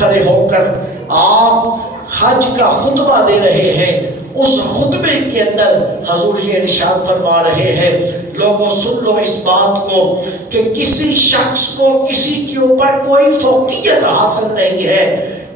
کھڑے ہو کر آپ حج کا خطبہ دے رہے ہیں، اس خطبے کے اندر حضور یہ ارشاد فرما رہے ہیں، لوگوں سن لو اس بات کو کہ کسی شخص کو کسی کے اوپر کوئی فوقیت حاصل نہیں ہے،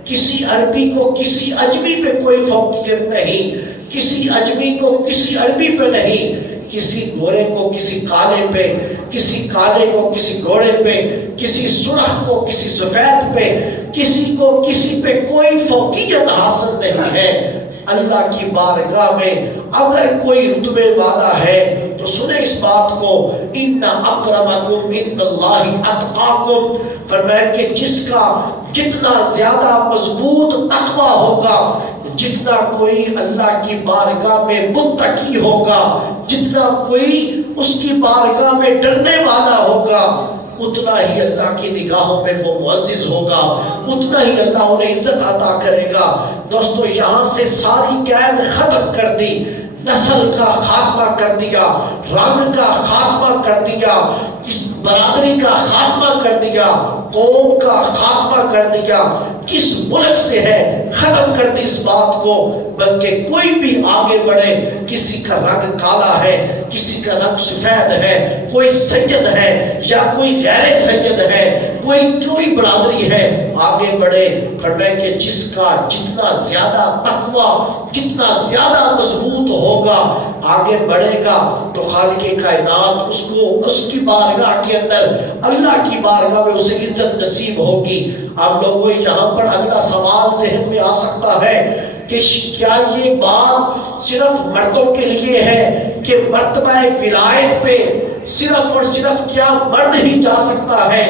کسی عربی کو کسی اجمی پہ کوئی فوقیت نہیں، کسی اجمی کو کسی عربی پہ نہیں، کسی گورے کو کسی کالے پہ، کسی کالے کو کسی گورے پہ، کسی سرخ کو کسی سفید پہ، کسی کو کسی پہ کوئی فوقیت حاصل نہیں ہے۔ اللہ کی بارگاہ میں اگر کوئی رتبے والا ہے تو سنیں اس بات کو، ان اکرمکم عند اللہ اتقاکم، فرمایا کہ جس کا جتنا زیادہ مضبوط تقوی ہوگا، جتنا کوئی اللہ کی بارگاہ میں متقی ہوگا، جتنا کوئی اس کی بارگاہ میں ڈرنے والا ہوگا، اتنا ہی اللہ کی نگاہوں میں وہ معزز ہوگا، اتنا ہی اللہ انہیں عزت عطا کرے گا۔ دوستو یہاں سے ساری قید ختم کر دی، نسل کا خاتمہ کر دیا، رنگ کا خاتمہ کر دیا، اس برادری کا خاتمہ کر دیا، قوم کا خاتمہ کر دیا، کس ملک سے ہے ختم کر دی اس بات کو، بلکہ کوئی بھی آگے بڑھے، کسی کا رنگ کالا ہے، کسی کا رنگ سفید ہے، کوئی سید ہے یا کوئی غیر سید ہے، کوئی برادری ہے، آگے بڑھے، فرمائے کہ جس کا جتنا زیادہ تقوی، جتنا زیادہ مضبوط ہوگا، آگے بڑھے گا تو خالق کائنات اس کو اس کی بارگاہ کے اندر، اللہ کی بارگاہ میں اسے عزت نصیب ہوگی۔ آپ لوگوں یہاں پر اگلا سوال ذہن میں آ سکتا ہے کہ کیا یہ بات صرف مردوں کے لیے ہے کہ مرتبہ ولایت پہ صرف اور صرف کیا مرد ہی جا سکتا ہے؟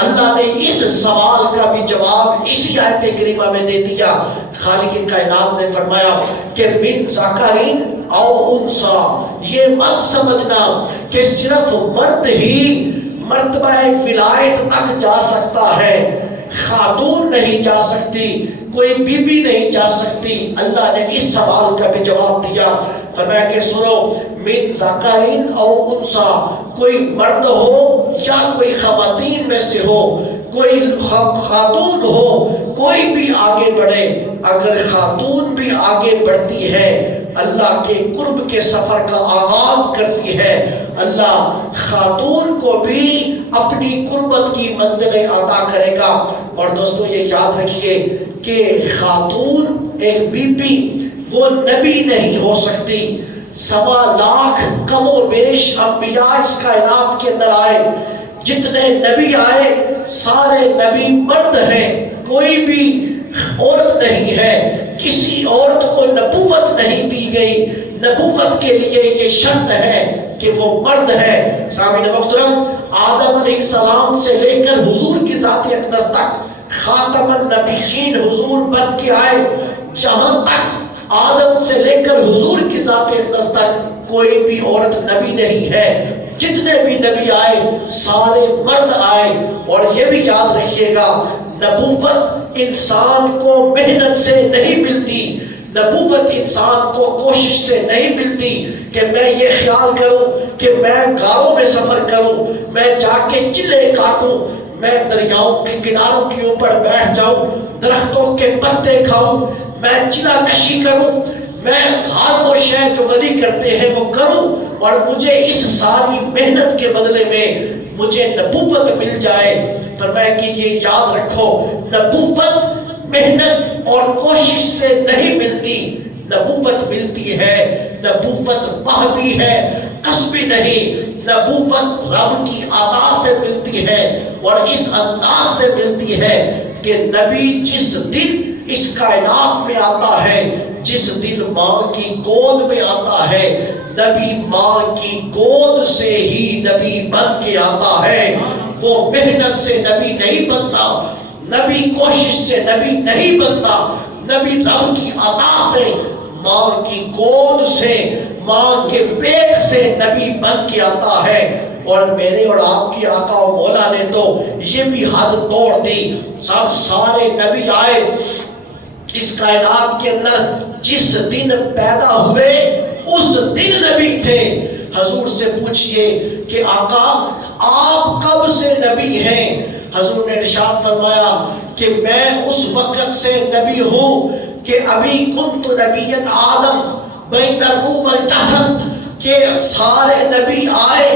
اللہ نے اس سوال کا بھی جواب اسی آیت کریمہ میں دے دیا۔ خالق کائنات نے فرمایا کہ من ذکرین او انثی، یہ مت سمجھنا کہ صرف مرد ہی مرتبہ ولایت تک جا سکتا ہے، خاتون نہیں جا سکتی، کوئی بی بی نہیں جا سکتی۔ اللہ نے اس سوال کا بھی جواب دیا، فرمایا کہ سنو، من ذکرین او انثی، کوئی مرد ہو یا کوئی خواتین میں سے ہو، کوئی خاتون ہو، کوئی بھی آگے بڑھے، اگر خاتون بھی آگے بڑھتی ہے، اللہ کے قرب کے سفر کا آغاز کرتی ہے، اللہ خاتون کو بھی اپنی قربت کی منزلیں عطا کرے گا۔ اور دوستو یہ یاد رکھیے کہ خاتون ایک بی بی وہ نبی نہیں ہو سکتی۔ 1.25 لاکھ کم و بیش انبیاء اس کائنات کے اندر آئے، جتنے نبی آئے سارے نبی مرد ہیں، کوئی بھی عورت نہیں ہے، کسی عورت کو نبوت نہیں دی گئی۔ نبوت کے لیے یہ شرط ہے کہ وہ مرد ہے۔ سامعین محترم، آدم علیہ السلام سے لے کر حضور کی ذات اقدس تک خاتم النبیین حضور بن کے آئے، جہاں تک آدم سے لے کر حضور کی ذات اقدس تک کوئی بھی عورت نبی نہیں ہے۔ جتنے بھی نبی آئے سارے مرد آئے۔ اور یہ بھی یاد رکھیے گا، نبوت انسان کو محنت سے نہیں ملتی، نبوت انسان کو کوشش سے نہیں ملتی کہ میں یہ خیال کروں کہ میں گاؤں میں سفر کروں، میں جا کے چلے کاٹوں، میں دریاؤں کے کناروں کے اوپر بیٹھ جاؤں، درختوں کے پتے کھاؤں، میں چلا کشی کروں، میں ہر وہ شے جو ولی کرتے ہیں وہ کروں، اور مجھے اس ساری محنت کے بدلے میں مجھے نبوت مل جائے۔ فرمایا کہ یہ یاد رکھو، نبوت محنت اور کوشش سے نہیں ملتی، نبوت ملتی ہے، نبوت وحی ہے، قصبی نہیں، نبوت رب کی عطا سے ملتی ہے، اور اس انداز سے ملتی ہے کہ نبی جس دن اس کائنات میں آتا ہے، جس دن ماں کی گود میں آتا ہے، نبی ماں کی گود سے ہی نبی بن کے آتا ہے۔ وہ محنت سے نبی نہیں بنتا، نبی کوشش سے نبی نہیں بنتا، نبی رب کی عطا سے، ماں کی گود سے، ماں کے پیٹ سے نبی بن کے آتا ہے۔ اور میرے اور آپ کی آقا و مولا نے تو یہ بھی حد توڑ دی، سب سارے نبی آئے اس کائنات کے اندر، جس دن پیدا ہوئے اس دن نبی تھے۔ حضور سے پوچھئے کہ آقا آپ کب سے نبی ہیں؟ حضور نے ارشاد فرمایا کہ میں اس وقت سے نبی ہوں کہ ابھی کنت نبی آدم بین الروح والجسد، کہ سارے نبی آئے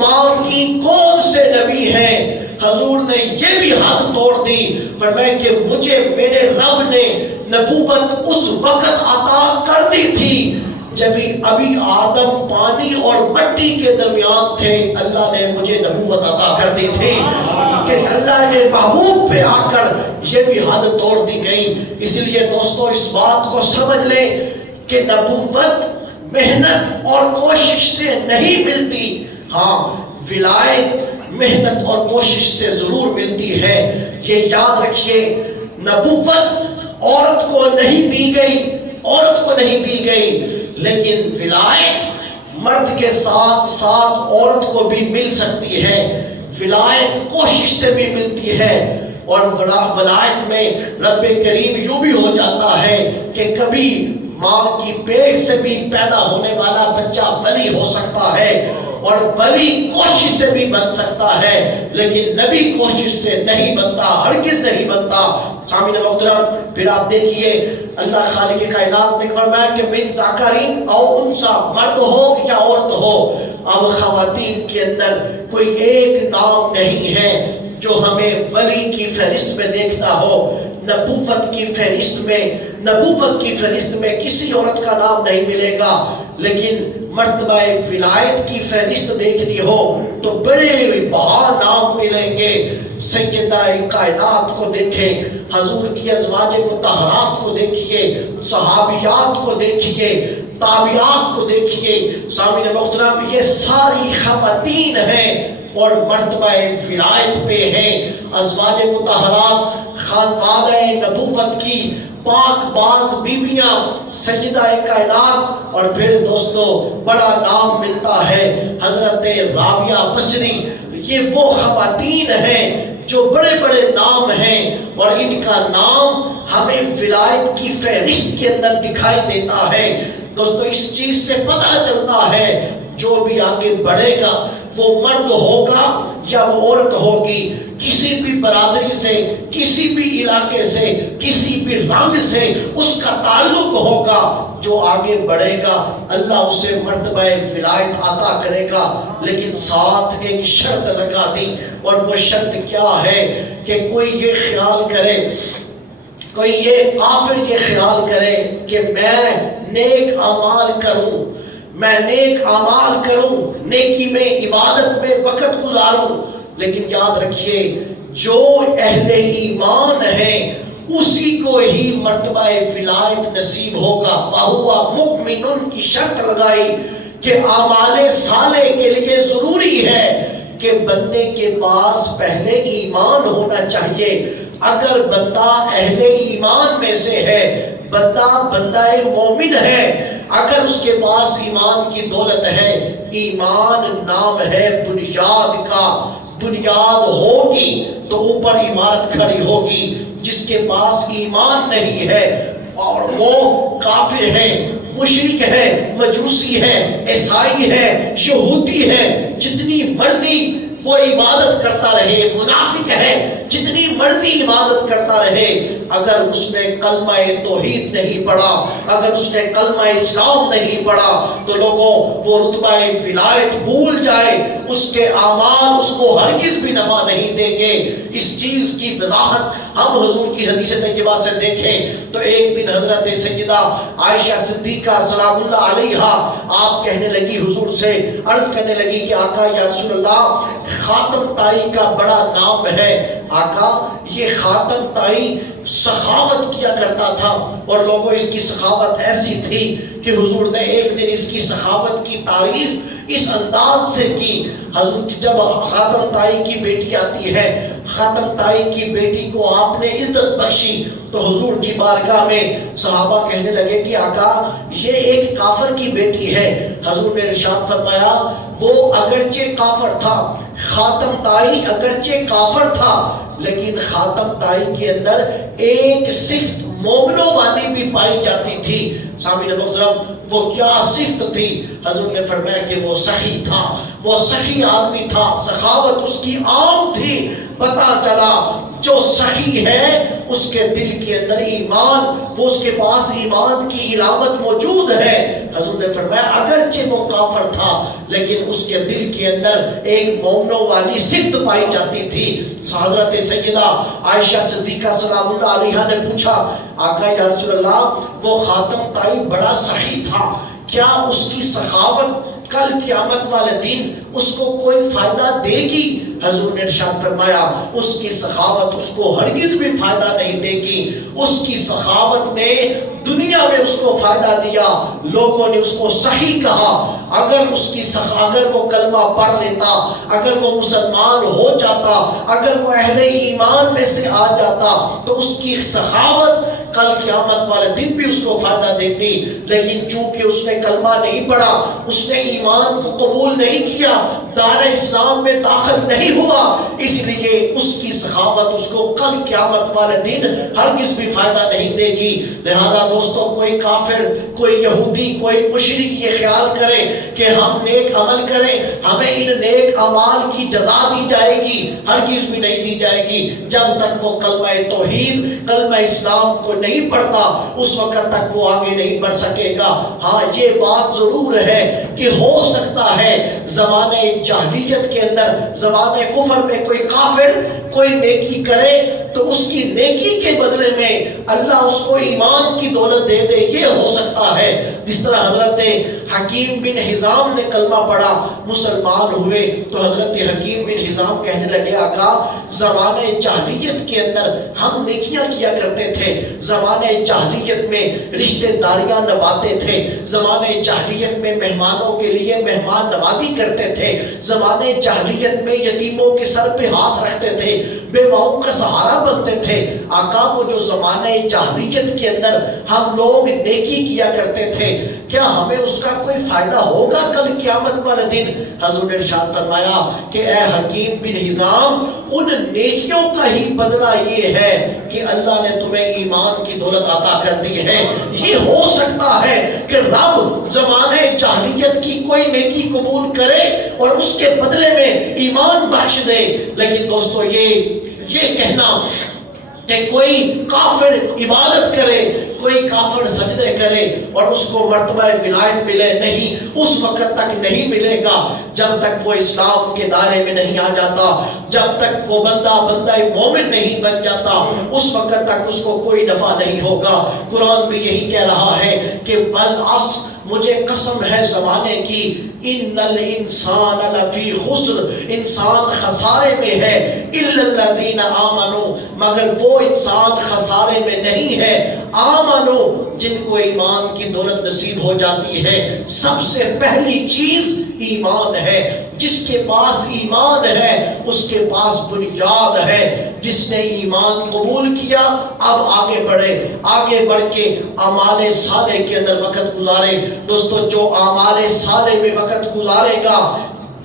ماں کی گود سے نبی ہیں۔ حضور نے یہ بھی حد توڑ دی، فرمایا کہ مجھے میرے رب نے نبوت اس وقت عطا کر دی تھی جب ابھی آدم پانی اور مٹی کے درمیان تھے، اللہ نے مجھے نبوت عطا کر دی تھی کہ اللہ کے محبوب پہ آ کر یہ بھی حد توڑ دی گئی۔ اس لیے دوستو اس بات کو سمجھ لیں کہ نبوت محنت اور کوشش سے نہیں ملتی، ہاں ولایت محنت اور کوشش سے ضرور ملتی ہے۔ یہ یاد رکھیے، نبوت عورت کو نہیں دی گئی، عورت کو نہیں دی گئی، لیکن ولایت مرد کے ساتھ ساتھ عورت کو بھی مل سکتی ہے۔ ولایت کوشش سے بھی ملتی ہے، اور ولایت میں رب کریم یوں بھی ہو جاتا ہے کہ کبھی ماں کی پیٹ سے بھی پیدا ہونے والا بچہ ولی ہو سکتا ہے، اور ولی کوشش سے بھی بن سکتا ہے، لیکن نبی کوشش سے نہیں بنتا، ہرگز نہیں بنتا۔ سامعین محترم، پھر آپ دیکھیے اللہ خالق کائنات نے فرمایا کہ من ذکرین او انثی، مرد ہو یا عورت ہو۔ اب خواتین کے اندر کوئی ایک نام نہیں ہے جو ہمیں ولی کی فہرست میں دیکھنا ہو۔ نبوت کی فہرست میں کسی عورت کا نام نہیں ملے گا، لیکن مرتبہ ولایت کی فہرست دیکھنی ہو تو بڑے بہا نام ملیں گے۔ سیدہ کائنات کو دیکھیں، حضور کی ازواج مطہرات کو دیکھیے، صحابیات کو دیکھیے، تابعات کو دیکھیے۔ سامعین محترم، یہ ساری خواتین ہیں اور مرتبہ ولایت پہ ہیں۔ ازواج مطہرات خاندان نبوت کی پاک باز بیبیاں، سیدہ کائنات، اور پھر دوستو بڑا نام ملتا ہے حضرت رابعہ بصری۔ یہ وہ خواتین ہیں جو بڑے بڑے نام ہیں، اور ان کا نام ہمیں ولایت کی فہرست کے اندر دکھائی دیتا ہے۔ دوستو اس چیز سے پتہ چلتا ہے جو بھی آگے بڑھے گا وہ مرد ہوگا یا وہ عورت ہوگی، کسی بھی برادری سے، کسی بھی علاقے سے، کسی بھی رنگ سے اس کا تعلق ہوگا، جو آگے بڑھے گا اللہ اسے مرتبہ ولایت عطا کرے گا۔ لیکن ساتھ ایک شرط لگا دی، اور وہ شرط کیا ہے کہ کوئی یہ خیال کرے، کوئی یہ کافر یہ خیال کرے کہ میں نیک اعمال کروں، میں نیک اعمال کروں، نیکی میں عبادت میں وقت گزاروں، لیکن یاد رکھیے جو اہل ایمان ہیں اسی کو ہی مرتبہ ولایت نصیب ہوگا۔ وَهُوَ مُؤْمِنٌ کی شرط لگائی کہ اعمال صالح کے لیے ضروری ہے کہ بندے کے پاس پہلے ایمان ہونا چاہیے۔ اگر بندہ اہل ایمان میں سے ہے، بندہ مومن ہے، اگر اس کے پاس ایمان کی دولت ہے، ایمان نام ہے بنیاد کا، بنیاد ہوگی تو اوپر عمارت کھڑی ہوگی۔ جس کے پاس ایمان نہیں ہے اور وہ کافر ہے، مشرک ہے، مجوسی ہے، عیسائی ہے، یہودی ہے، جتنی مرضی وہ عبادت کرتا رہے، منافق ہے، جتنی مرضی عبادت کرتا رہے، اگر اس نے کلمہ توحید نہیں پڑھا، اگر اس نے کلمہ اسلام نہیں پڑھا تو لوگوں وہ رتبہ ولایت بھول جائے، اس کے اعمال اس کو ہرگز بھی نفع نہیں دیں گے۔ اس چیز کی وضاحت ہم حضور کی حدیث طیبہ سے دیکھیں تو ایک دن حضرت سیدہ عائشہ صدیقہ سلام اللہ علیہا آپ کہنے لگی، حضور سے عرض کرنے لگی کہ آقا یا رسول اللہ، خاتم تائی کا بڑا نام ہے، آقا یہ خاتم تائی سخاوت کیا کرتا تھا، اور لوگوں اس کی سخاوت ایسی تھی کہ حضور نے ایک دن اس کی سخاوت کی تعریف اس انداز سے کی۔ حضور جب خاتم تائی کی بیٹی آتی ہے، خاتم تائی کی بیٹی کو آپ نے عزت بخشی تو حضور کی بارگاہ میں صحابہ کہنے لگے کہ آقا یہ ایک کافر کی بیٹی ہے۔ حضور نے ارشاد فرمایا وہ اگرچہ کافر تھا، خاتم تائی اگرچہ کافر تھا، لیکن خاتم تائی کے اندر ایک صفت مومنوں والی بھی پائی جاتی تھی. سامعین محترم وہ کیا صفت تھی؟ حضور نے فرمایا کہ وہ سخی تھا، وہ سخی آدمی تھا، سخاوت اس کی عام تھی. پتا چلا جو سخی ہے اس کے دل کے اندر ایمان، وہ اس کے پاس ایمان کی علامت موجود ہے. حضور نے فرمایا اگرچہ وہ کافر تھا لیکن اس کے دل کے اندر ایک مومنوں والی صفت پائی جاتی تھی. حضرت سیدہ عائشہ صدیقہ سلام اللہ علیہا نے پوچھا آقا یا رسول اللہ وہ خاتم تائی بڑا سخی تھا، کیا اس کی سخاوت کل قیامت والے دن اس کو کوئی فائدہ دے گی؟ حضور نے ارشاد فرمایا اس کی سخاوت اس کو ہرگز بھی فائدہ نہیں دے گی. اس کی سخاوت نے دنیا میں اس کو فائدہ دیا، لوگوں نے اس کو سخی کہا. اگر وہ کلمہ پڑھ لیتا، اگر وہ مسلمان ہو جاتا، اگر وہ اہل ایمان میں سے آ جاتا تو اس کی سخاوت کل قیامت والے دن بھی اس کو فائدہ دیتی. لیکن چونکہ اس نے کلمہ نہیں پڑھا، اس نے ایمان کو قبول نہیں کیا، دار اسلام میں داخل نہیں ہوا، اس لیے اس کی سخاوت اس کو کل قیامت والے دن ہرگز بھی فائدہ نہیں دے گی. لہذا دوستو کوئی کافر، کوئی یہودی، کوئی مشرک یہ خیال کرے کہ ہم نیک عمل کریں ہمیں ان نیک اعمال کی جزا دی جائے گی، ہرگز بھی نہیں دی جائے گی. جب تک وہ کلمہ توحید، کلمہ اسلام کو نہیں پڑھتا اس وقت تک وہ آگے نہیں بڑھ سکے گا. ہاں یہ بات ضرور ہے کہ ہو سکتا ہے زمانے جاہلیت کے اندر، زمانے کفر میں کوئی کافر کوئی نیکی کرے تو اس کی نیکی کے بدلے میں اللہ اس کو ایمان کی دولت دے دے، یہ ہو سکتا ہے. جس طرح حضرت حکیم بن حزام نے کلمہ پڑھا، مسلمان ہوئے، تو حضرت حکیم بن حزام کہنے لگے آقا زمانے جاہلیت کے اندر ہم نیکیاں کیا کرتے تھے، زمانے جاہلیت میں رشتہ داریاں نبھاتے تھے، زمانے جاہلیت میں مہمانوں کے لیے مہمان نوازی کرتے تھے، زمانے جاہلیت میں یتیموں کے سر پہ ہاتھ رکھتے تھے، بیواؤں کا سہارا بنتے تھے. آقا وہ جو زمانے جاہلیت کے اندر ہم لوگ نیکی کیا کرتے تھے کیا ہمیں اس کا کوئی فائدہ ہوگا کل قیامت والے دن؟ حضور نے ارشاد فرمایا کہ اے حکیم بن حزام ان نیکیوں کا ہی بدلہ یہ ہے کہ اللہ نے تمہیں ایمان کی دولت عطا کر دی ہے. یہ ہو سکتا ہے کہ رب زمانے جاہلیت کی کوئی نیکی قبول کرے اور اس کے بدلے میں ایمان بخش دے. لیکن دوستو یہ کہنا کہ کوئی کافر عبادت کرے، کوئی کافر سجدے کرے اور اس کو مرتبہ ولایت ملے، نہیں، اس وقت تک نہیں ملے گا جب تک وہ اسلام کے دائرے میں نہیں آ جاتا، جب تک وہ بندہ مومن نہیں بن جاتا اس وقت تک اس کو کوئی نفع نہیں ہوگا. قرآن بھی یہی کہہ رہا ہے کہ والعصر، مجھے قسم ہے زمانے کی، ان الانسان لفی خسر، انسان خسارے میں ہے، الا الذین آمنوا، مگر وہ انسان خسارے میں نہیں ہے، آمنوا، جن کو ایمان کی دولت نصیب ہو جاتی ہے. سب سے پہلی چیز ایمان ہے. جس کے پاس ایمان ہے اس کے پاس بنیاد ہے. جس نے ایمان قبول کیا اب آگے بڑھے، آگے بڑھ کے اعمال صالح کے اندر وقت گزارے. دوستو جو اعمال صالح میں وقت گزارے گا،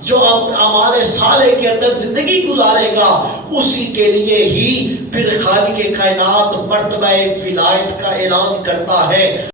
جو اعمال صالح کے اندر زندگی گزارے گا، اسی کے لیے ہی پھر خالق کائنات مرتبہ ولایت کا اعلان کرتا ہے.